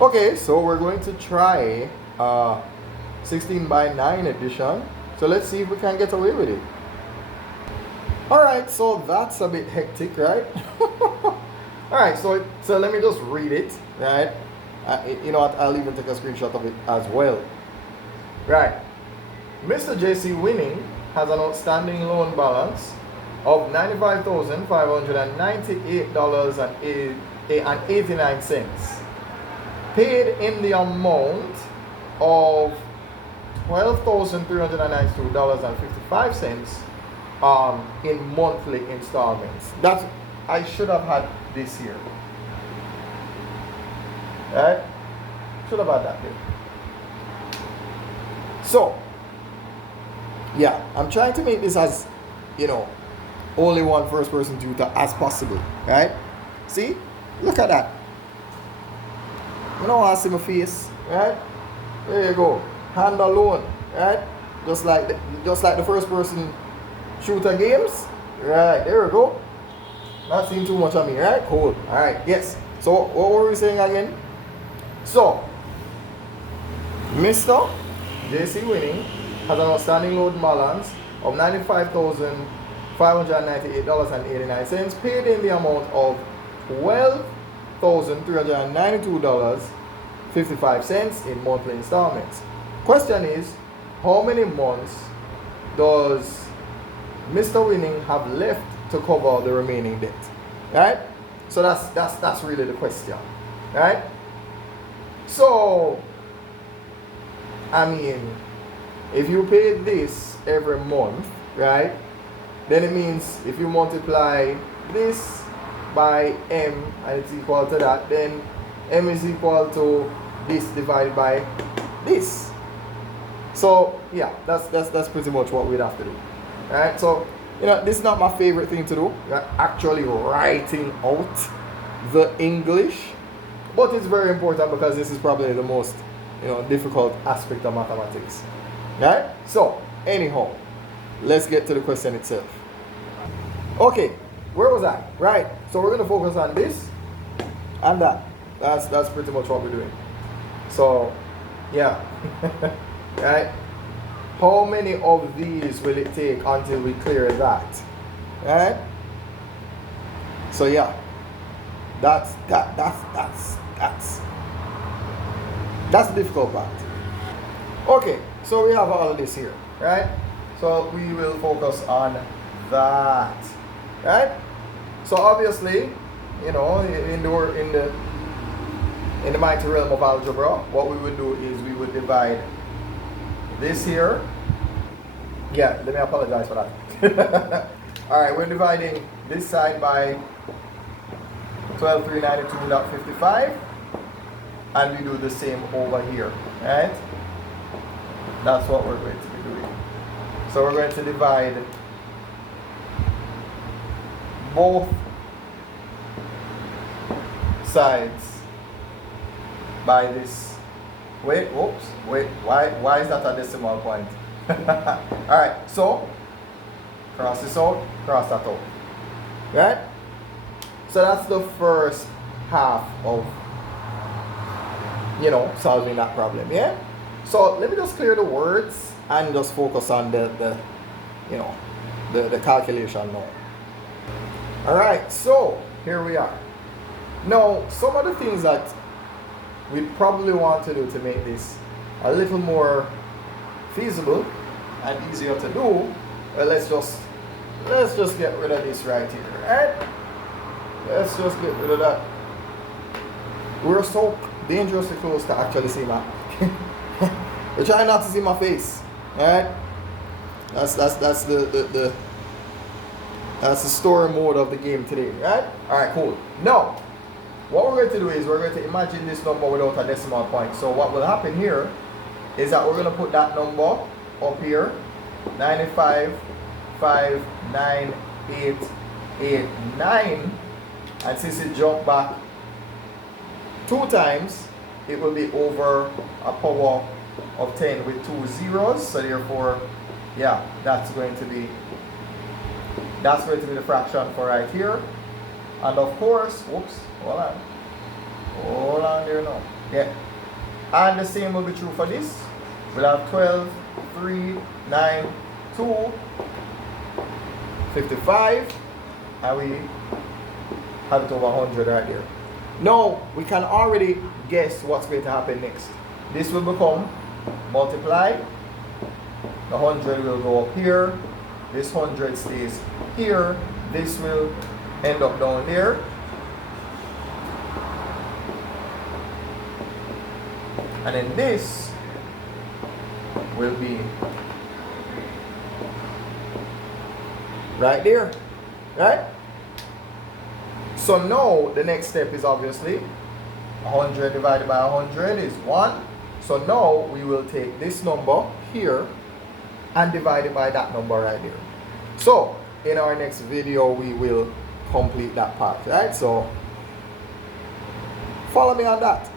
Okay, so we're going to try 16 by 9 edition. So let's see if we can get away with it. Alright, so that's a bit hectic, right? Alright, so let me just read it, right? You know what, I'll even take a screenshot of it as well. Right. Mr. JC Winning has an outstanding loan balance of $95,598.89, paid in the amount of $12,392.55 in monthly installments. That's I should have had this here. Right? Should have had that here. So, yeah, I'm trying to make this as, only one first person tutor as possible. Right? See? Look at that. You know I see my face, right? There you go. Hand alone, right? Just like the first person shooter games. Right, there we go. Not seeing too much of me, right? Cool. Alright, yes. So what were we saying again? So Mr. JC Winning has an outstanding loan balance of $95,598.89, paid in the amount of $12,392.55 in monthly installments. Question is, how many months does Mr. Winning have left to cover the remaining debt? Right? So that's really the question. Right? So, I mean, if you pay this every month, right, then it means if you multiply this by m and it's equal to that, then m is equal to this divided by this. So yeah, that's pretty much what we'd have to do. Alright, so this is not my favorite thing to do, actually writing out the English, but it's very important because this is probably the most difficult aspect of mathematics. Right? So anyhow, let's get to the question itself. Okay, where was I? Right, so we're going to focus on this and that. That's pretty much what we're doing. So yeah. Right, how many of these will it take until we clear that? Right, so yeah, that's the difficult part. Okay, so we have all of this here, right? So we will focus on that, right? So obviously, in the mighty realm of algebra, what we would do is we would divide this here. Yeah, let me apologize for that. Alright, we're dividing this side by 12,392.55, and we do the same over here, right? That's what we're going to be doing. So we're going to divide both sides by this. Wait, why is that a decimal point? Alright, so cross this out, cross that out. Right? So that's the first half of solving that problem, yeah? So let me just clear the words and just focus on the calculation now. Alright, so here we are. Now, some of the things that we probably want to do to make this a little more feasible and easier to do, let's just get rid of this right here, right? Let's just get rid of that. We're so dangerously close to actually see my we're trying not to see my face, right? That's the story mode of the game today, right? Alright, cool. Now, what we're going to do is we're going to imagine this number without a decimal point. So what will happen here is that we're going to put that number up here, 95,59889, and since it jumped back 2 times, it will be over a power of 10 with 2 zeros. So therefore, yeah, that's going to be the fraction for right here. And of course, whoops, hold on there now. No. Yeah. And the same will be true for this. We'll have 12, 3, 9, 2, 55, and we have it over 100 right here. Now, we can already guess what's going to happen next. This will become multiplied. The 100 will go up here. This 100 stays here. This will end up down there. And then this will be right there. Right? So now the next step is obviously 100 divided by 100 is 1. So now we will take this number here and divide it by that number right there. So in our next video we will complete that part, right? So follow me on that.